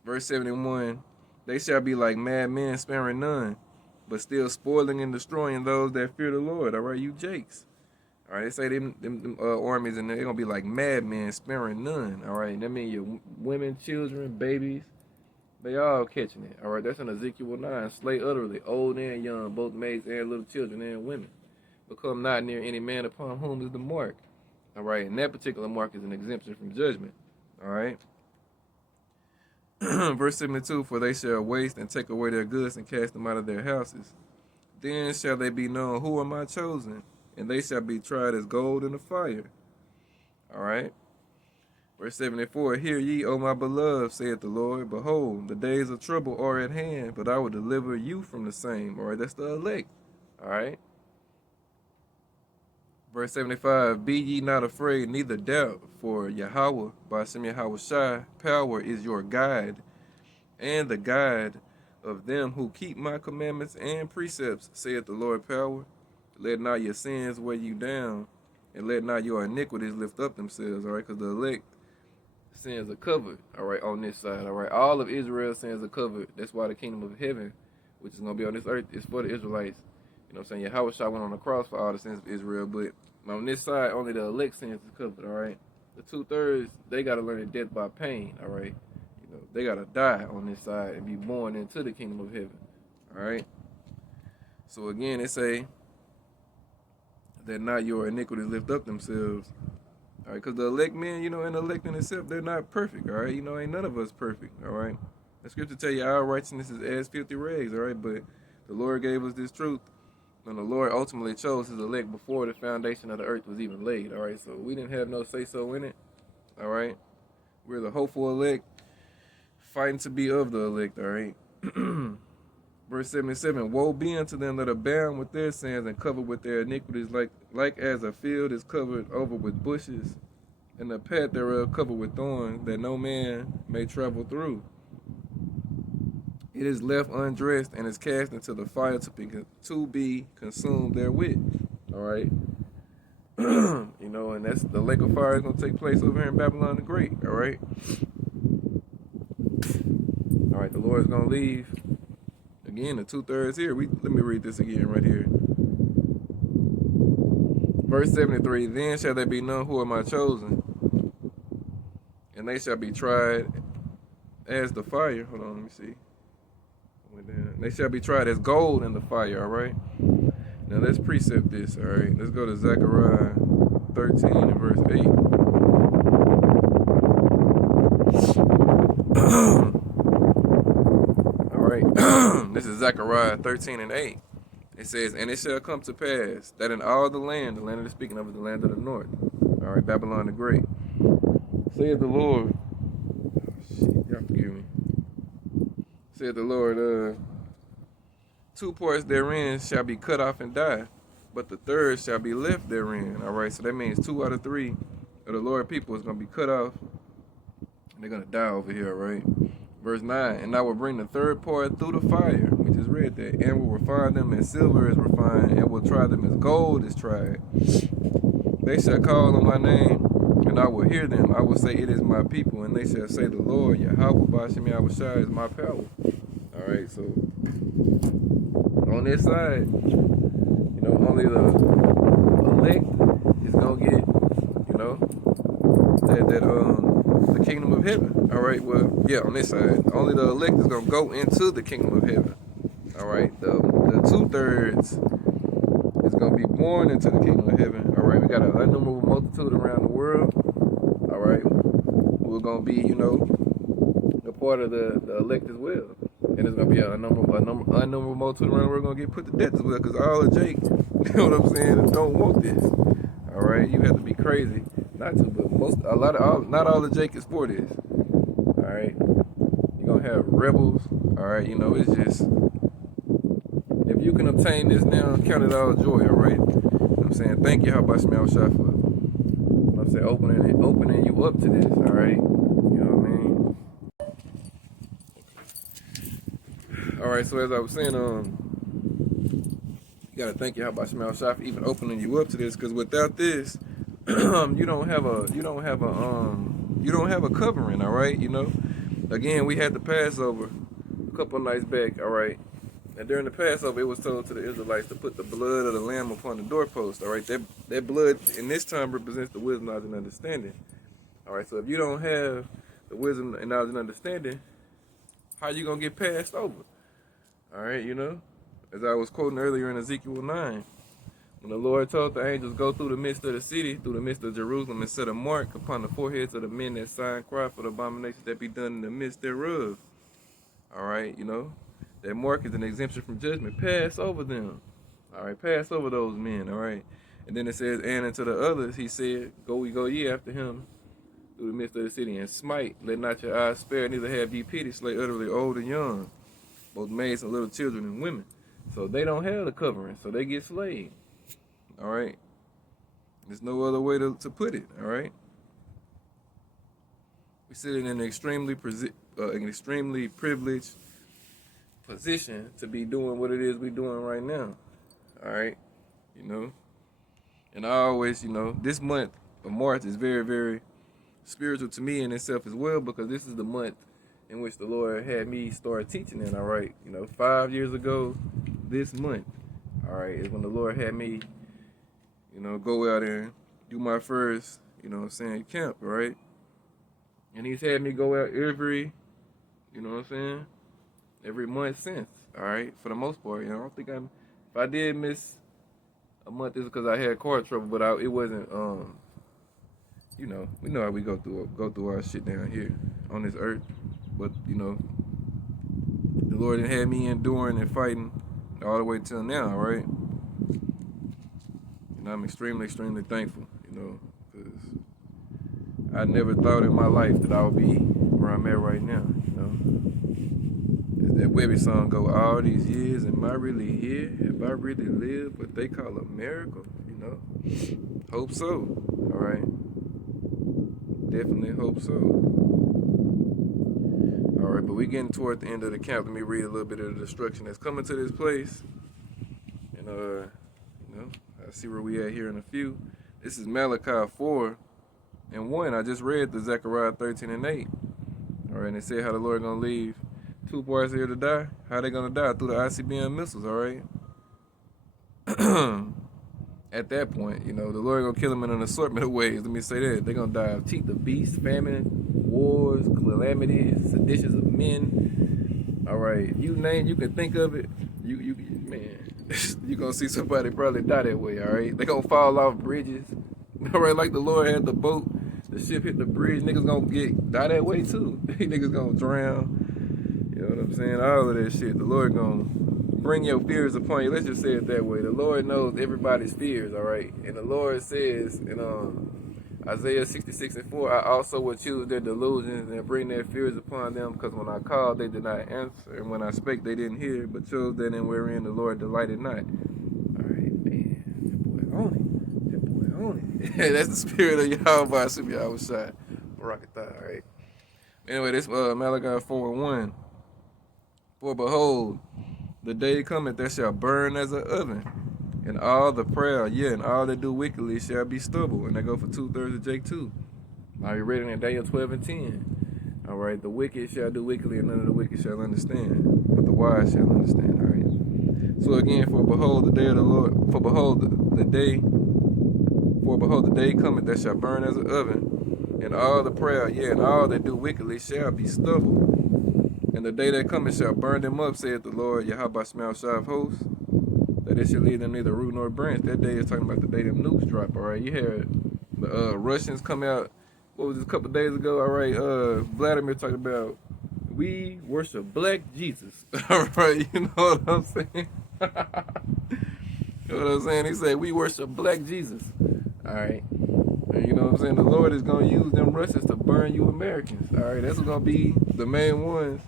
Verse 71, They shall be like madmen, sparing none, but still spoiling and destroying those that fear the Lord. All right, you Jakes. All right, they say them armies, and they're going to be like madmen, sparing none. All right, that means your women, children, babies, they all catching it. All right, that's in Ezekiel 9. Slay utterly, old and young, both maids and little children and women. Become not near any man upon whom is the mark. All right, and that particular mark is an exemption from judgment. All right. Verse 72, for they shall waste and take away their goods and cast them out of their houses. Then shall they be known, who are my chosen? And they shall be tried as gold in the fire. All right. Verse 74, hear ye, O my beloved, saith the Lord. Behold, the days of trouble are at hand, but I will deliver you from the same. All right, that's the elect. All right. Verse 75, be ye not afraid, neither doubt, for Yahweh, Ba'ashem Yahweh Shai, power is your guide, and the guide of them who keep my commandments and precepts, saith the Lord power. Let not your sins weigh you down, and let not your iniquities lift up themselves, all right, because the elect sins are covered, all right, on this side, all right. All of Israel's sins are covered. That's why the kingdom of heaven, which is going to be on this earth, is for the Israelites. You know what I'm saying? Yahweh Shai went on the cross for all the sins of Israel, but on this side, only the elect sins is covered, all right? The 2/3, they got to learn death by pain, all right? You know, they got to die on this side and be born into the kingdom of heaven, all right? So again, it say that not your iniquities lift up themselves, all right? Because the elect men, you know, and the elect in itself, they're not perfect, all right? You know, ain't none of us perfect, all right? The scripture tell you our righteousness is as filthy rags, all right? But the Lord gave us this truth. And the Lord ultimately chose his elect before the foundation of the earth was even laid, all right? So we didn't have no say-so in it, all right? We're the hopeful elect, fighting to be of the elect, all right? Verse 77, woe be unto them that are bound with their sins and covered with their iniquities, like as a field is covered over with bushes, and the path thereof covered with thorns, that no man may travel through. It is left undressed and is cast into the fire to be consumed therewith. All right. You know, and that's the lake of fire is going to take place over here in Babylon the Great. All right. All right. The Lord is going to leave. Again, the 2/3 here. Let me read this again right here. Verse 73, then shall they be known who are my chosen, and they shall be tried as the fire. Hold on, let me see. They shall be tried as gold in the fire, all right? Now let's precept this, all right? Let's go to Zechariah 13 and verse 8. All right, this is Zechariah 13 and 8. It says, and it shall come to pass that in all the land of the speaking of is the land of the north, all right, Babylon the Great, saith the Lord, y'all forgive me. Said the Lord, 2 parts therein shall be cut off and die, but the third shall be left therein. All right, so that means 2 out of 3 of the Lord people is going to be cut off, and they're going to die over here, right? Verse 9, and I will bring the third part through the fire. We just read that. And will refine them as silver is refined, and will try them as gold is tried. They shall call on my name, and I will hear them. I will say, it is my people, and they shall say, the Lord, Yahweh, Ba'ashem Yahweh Shai, is my power. All right, so on this side, you know, only the elect is gonna get, you know, the kingdom of heaven. All right, well, yeah, on this side, only the elect is gonna go into the kingdom of heaven. All right, the 2/3 is gonna be born into the kingdom of heaven. All right, we got an innumerable multitude around the world. All right, we're gonna be, you know, a part of the elect as well. And it's gonna be a unnumberable multitude around the world gonna get put to death as well, because all of Jake, you know what I'm saying, don't want this. All right, you have to be crazy not to, but not all of Jake is for this. All right, you're gonna have rebels. All right, you know, it's just, if you can obtain this now, count it all joy. All right, you know what I'm saying, thank you, how about Shai, for, you know what I'm saying, opening you up to this. All right, you know what I mean. All right, so as I was saying, you gotta thank Yahweh Shai for even opening you up to this, because without this, you don't have a covering. All right, you know. Again, we had the Passover a couple of nights back, all right. And during the Passover, it was told to the Israelites to put the blood of the lamb upon the doorpost, all right. That blood in this time represents the wisdom, knowledge, and understanding. All right, so if you don't have the wisdom and knowledge and understanding, how you gonna get passed over? All right, you know, as I was quoting earlier in Ezekiel 9, when the Lord told the angels, go through the midst of the city, through the midst of Jerusalem, and set a mark upon the foreheads of the men that sigh and cry for the abominations that be done in the midst thereof. All right, you know, that mark is an exemption from judgment. Pass over them. All right, pass over those men. All right, and then it says, and unto the others, he said, go ye after him through the midst of the city, and smite, let not your eyes spare, neither have ye pity, slay utterly old and young, both maids and little children and women. So they don't have the covering, so they get slayed. All right, there's no other way to put it. All right, we sit in an extremely privileged position to be doing what it is we're doing right now. All right, you know, and I always, you know, this month of March is very, very spiritual to me in itself as well, because this is the month in which the Lord had me start teaching in. All right, you know, 5 years ago this month, all right, is when the Lord had me, you know, go out and do my first, you know what I'm saying, camp, right? And he's had me go out every, you know what I'm saying, every month since, all right, for the most part. You know, I don't think if I did miss a month, it's because I had car trouble, but it wasn't, you know, we know how we go through our shit down here on this earth. But, you know, the Lord had me enduring and fighting all the way till now, all right? You know, I'm extremely, extremely thankful, you know, because I never thought in my life that I would be where I'm at right now, you know? As that Webby song go, all these years, am I really here? Have I really lived what they call a miracle, you know? Hope so, all right? Definitely hope so. All right, but we getting toward the end of the camp. Let me read a little bit of the destruction that's coming to this place. And, you know, I'll see where we at here in a few. This is Malachi 4:1. I just read the Zechariah 13:8. All right, and it said how the Lord going to leave two boys here to die. How they going to die? Through the ICBM missiles, all right? At that point, you know, the Lord gonna kill them in an assortment of ways. Let me say that. They're gonna die of teeth of beasts, famine, wars, calamities, seditions of men. All right, you can think of it. Man, you gonna see somebody probably die that way. All right, they gonna fall off bridges. All right, like the Lord had the boat, the ship hit the bridge. Niggas gonna die that way too. Niggas gonna drown. You know what I'm saying? All of that shit. The Lord gonna bring your fears upon you. Let's just say it that way. The Lord knows everybody's fears, all right? And the Lord says in Isaiah 66:4, I also will choose their delusions and bring their fears upon them, because when I called, they did not answer, and when I spake, they didn't hear, but chose that in wherein the Lord delighted not. All right, man, that boy on it. That's the spirit of Yahweh, Shem Yahushua, Barakatah, all right? Anyway, this Malachi 4:1. For behold, the day cometh that shall burn as an oven, and all the proud, and all that do wickedly shall be stubble. And they go for 2/3 of Jake 2. Now you read it in Daniel 12:10. All right, the wicked shall do wickedly, and none of the wicked shall understand, but the wise shall understand. All right. So again, for behold, the day of the Lord. For behold, the day cometh that shall burn as an oven, and all the proud, and all that do wickedly shall be stubble. And the day that cometh shall burn them up, saith the Lord, Yahweh Shah of hosts, that it shall leave them neither root nor branch. That day is talking about the day them nukes drop, all right? You heard the Russians come out, what was this, a couple of days ago, all right? Vladimir talking about, we worship black Jesus, all right? You know what I'm saying? You know what I'm saying? He said, we worship black Jesus, all right? And you know what I'm saying? The Lord is going to use them Russians to burn you Americans, all right? That's going to be the main ones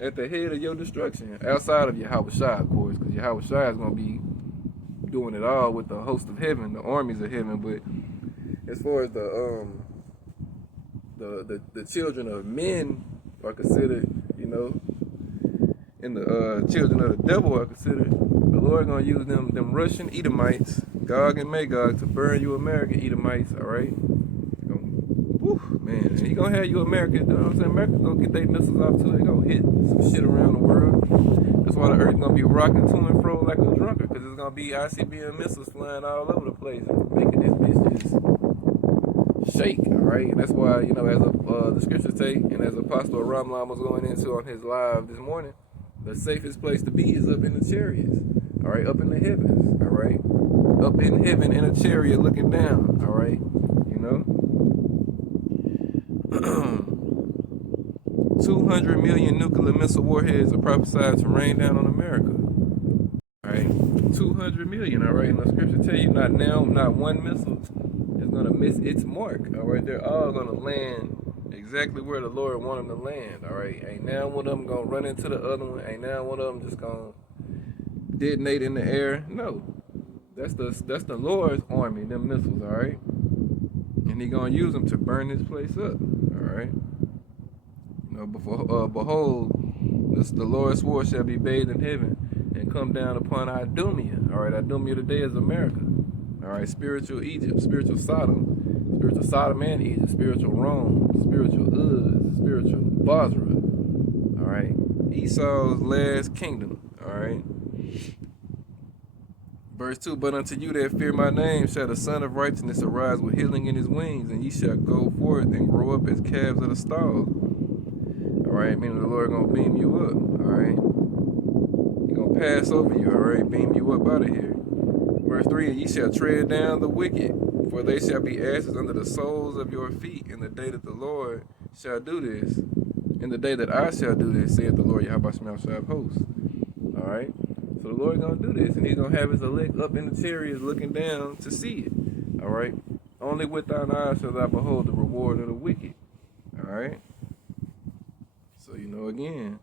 at the head of your destruction, outside of Yahushua, of course, because Yahushua is going to be doing it all with the host of heaven, the armies of heaven. But as far as the children of men are considered, you know, and the children of the devil are considered, the Lord going to use them Russian Edomites, Gog and Magog, to burn you American Edomites, all right? They're going to Whew, man, and he gonna have you America, you know what I'm saying? America gonna get their missiles off too. They gonna hit some shit around the world. That's why the earth gonna be rocking to and fro like a drunkard, because it's gonna be ICBM missiles flying all over the place, making this bitch just shake, all right? And that's why, you know, as the scriptures say, and as Apostle Ramlan was going into on his live this morning, the safest place to be is up in the chariots, all right? Up in the heavens, all right? Up in heaven in a chariot looking down, all right? You know? 200 million nuclear missile warheads are prophesied to rain down on America. All right, 200 million. All right, and the scripture tell you not one missile is gonna miss its mark. All right, they're all gonna land exactly where the Lord wanted them to land. All right, ain't now one of them gonna run into the other one. Ain't now one of them just gonna detonate in the air. No, that's the Lord's army, them missiles. All right, and He gonna use them to burn this place up. All right. You know, behold, the Lord's sword shall be bathed in heaven and come down upon Idumea. All right, Idumea today is America. All right, spiritual Egypt, spiritual Sodom and Egypt, spiritual Rome, spiritual Uz, spiritual Basra. All right, Esau's last kingdom. All right. Verse 2, but unto you that fear my name shall the Son of Righteousness arise with healing in his wings, and ye shall go forth and grow up as calves of the stall. All right, meaning the Lord gonna beam you up. All right, He gonna pass over you. All right, beam you up out of here. Verse 3, and ye shall tread down the wicked, for they shall be ashes under the soles of your feet in the day that the Lord shall do this. In the day that I shall do this, saith the Lord Yahweh Shemel of hosts. All right, so the Lord gonna do this, and He's gonna have His elect up in the chariots looking down to see it. All right, only with thine eyes shall thou behold the reward of the wicked. All right. So, you know, again,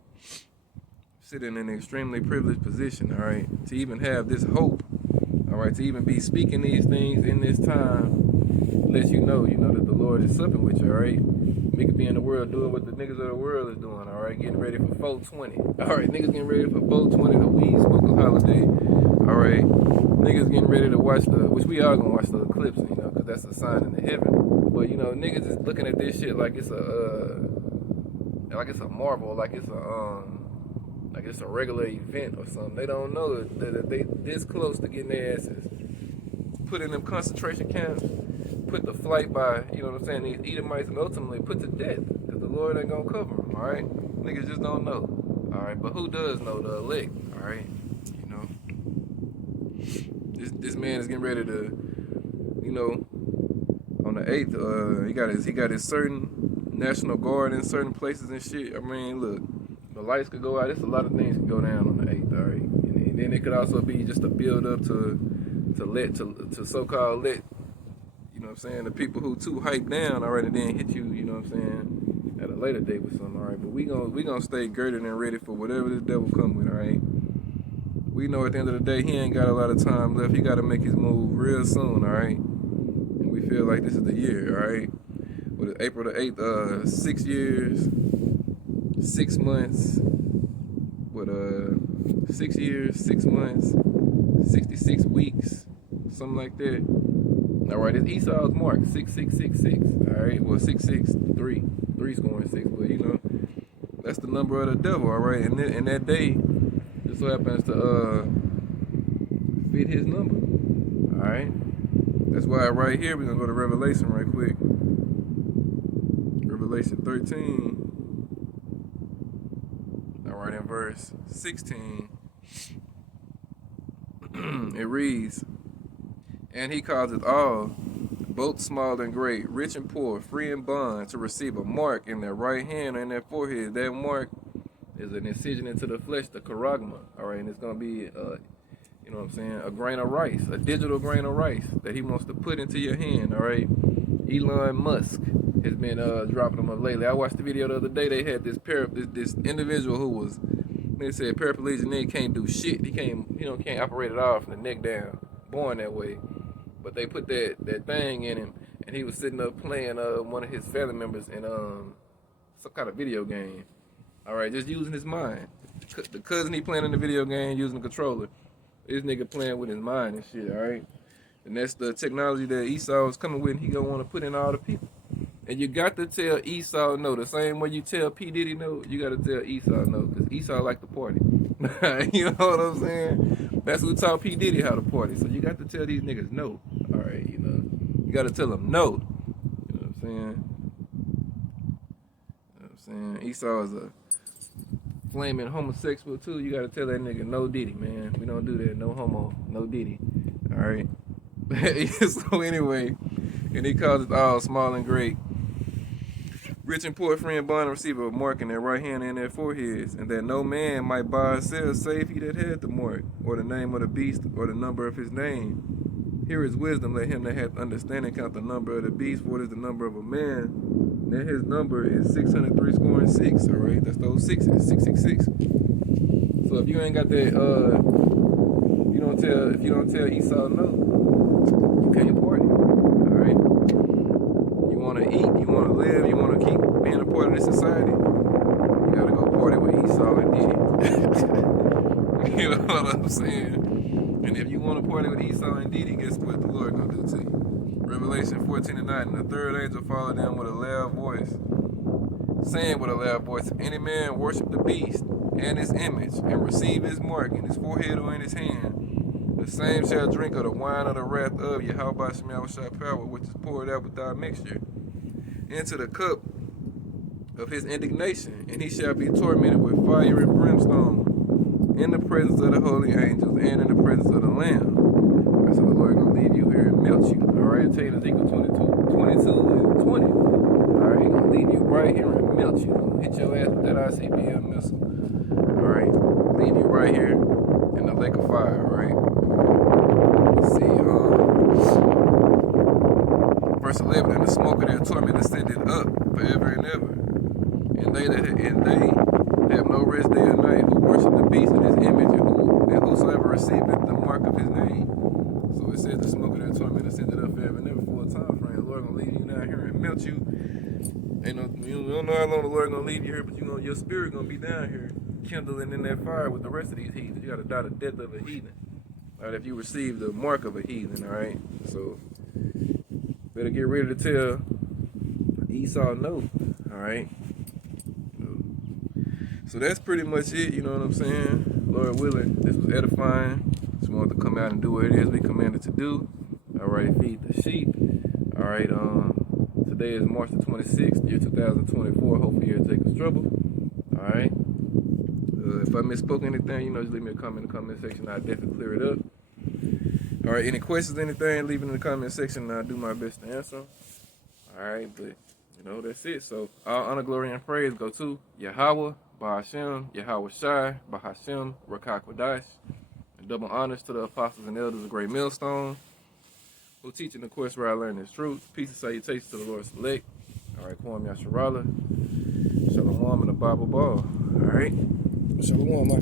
sitting in an extremely privileged position, all right, to even have this hope, all right, to even be speaking these things in this time, lets you know that the Lord is supping with you, all right? We could be in the world doing what the niggas of the world is doing, all right, getting ready for 420. All right, niggas getting ready for 420, the weed smoking holiday, all right? Niggas getting ready to watch which we are gonna watch the eclipse, you know, because that's a sign in the heaven. But, you know, niggas is looking at this shit like it's a marvel, like it's a regular event or something. They don't know that they this close to getting their asses put in them concentration camps, put the flight by, you know what I'm saying, these Edomites, and ultimately put to death, because the Lord ain't gonna cover them, all right? Niggas just don't know, all right? But who does know? The elect, all right? You know, this man is getting ready to, you know, on the 8th, he got his certain National Guard in certain places and shit. I mean, look, the lights could go out. There's a lot of things could go down on the 8th, all right? And then it could also be just a build up to so-called let, you know what I'm saying, the people who too hyped down already then hit you, you know what I'm saying, at a later date with something, all right? But we gonna stay girded and ready for whatever this devil come with, all right? We know at the end of the day, he ain't got a lot of time left. He got to make his move real soon, all right? And we feel like this is the year, all right? With April the 8th, 6 years, 6 months, 6 years, 6 months, 66 weeks, something like that. All right, it's Esau's mark, 6666. All right, well, 663, 3 scoring 6, but you know, that's the number of the devil. All right, and that day just so happens to fit his number. All right, that's why right here we're gonna go to Revelation right quick. Revelation 13. All right, in verse 16, it reads, and he causeth all, both small and great, rich and poor, free and bond, to receive a mark in their right hand and their forehead. That mark is an incision into the flesh, the charagma. All right, and it's gonna be, you know what I'm saying, a grain of rice, a digital grain of rice that he wants to put into your hand. All right, Elon Musk has been dropping them up lately. I watched the video the other day. They had this individual who was, they said paraplegic, and he can't do shit. He can't operate at all from the neck down. Born that way. But they put that thing in him, and he was sitting up playing one of his family members in some kind of video game. All right, just using his mind. The cousin he playing in the video game using the controller. This nigga playing with his mind and shit. All right, and that's the technology that Esau is coming with, and he gonna want to put in all the people. And you got to tell Esau no. The same way you tell P. Diddy no, you got to tell Esau no. Because Esau like to party. You know what I'm saying? That's who taught P. Diddy how to party. So you got to tell these niggas no. All right, you know. You got to tell them no. You know what I'm saying? You know what I'm saying? Esau is a flaming homosexual too. You got to tell that nigga no Diddy, man. We don't do that. No homo. No Diddy. All right? So anyway, and he calls it all small and great. Rich and poor, friend, bond, and receiver of mark in their right hand and their foreheads, and that no man might buy or sell save he that had the mark, or the name of the beast, or the number of his name. Here is wisdom, let him that hath understanding count the number of the beast, for it is the number of a man. Then his number is 636, all right? That's those sixes, 666. So if you ain't got that, if you don't tell Esau no, you can't party, all right? You want to eat, you want to live, you want to keep being a part of this society, you got to go party with Esau and Diddy. You know what I'm saying? And if you want to party with Esau and Diddy, guess what the Lord going to do to you? Revelation 14:9, and the third angel followed them with a loud voice, saying with a loud voice, if any man worship the beast and his image, and receive his mark in his forehead or in his hand, the same shall drink of the wine of the wrath of Yahweh Shem Yahushua power, which is poured out without mixture, into the cup of his indignation, and he shall be tormented with fire and brimstone in the presence of the holy angels and in the presence of the Lamb. Right, so the Lord gonna leave you here and melt you. All right, I'll tell you Ezekiel 22 and 20. All right, he gonna leave you right here and melt you. Gonna hit your ass with that ICBM missile. All right, leave you right here in the lake of fire. All right. Let's see. Verse 11, and the smoke of their torment ascended up forever and ever. And they have no rest day or night, who worship the beast and his image, and whosoever receiveth the mark of his name. So it says the smoke of their torment ascended up forever and ever for a time frame. The Lord gonna leave you down here and melt you. You don't know how long the Lord gonna leave you here, but your spirit gonna be down here, kindling in that fire with the rest of these heathens. You gotta die the death of a heathen. All right, if you receive the mark of a heathen, all right? So better get ready to tell Esau no, all right? So that's pretty much it, you know what I'm saying? Lord willing, this was edifying. Just wanted to come out and do what it is we commanded to do. All right, feed the sheep. All right, today is March the 26th, year 2024. Hopefully you'll take us trouble. All right. If I misspoke anything, just leave me a comment in the comment section. I'll definitely clear it up. All right, any questions, anything, leave it in the comment section, and I'll do my best to answer. All right, but, that's it. So, all honor, glory, and praise go to Yahweh, Bahashem, Yahweh Shai, Bahashem, Rakak Wadash. And double honors to the apostles and elders of Great Millstone, who teaching the course where I learned this truth. Peace and salutations to the Lord Select. All right, Kwam Yasharala. Shalom and the Bible Ball. All right. Shalom, my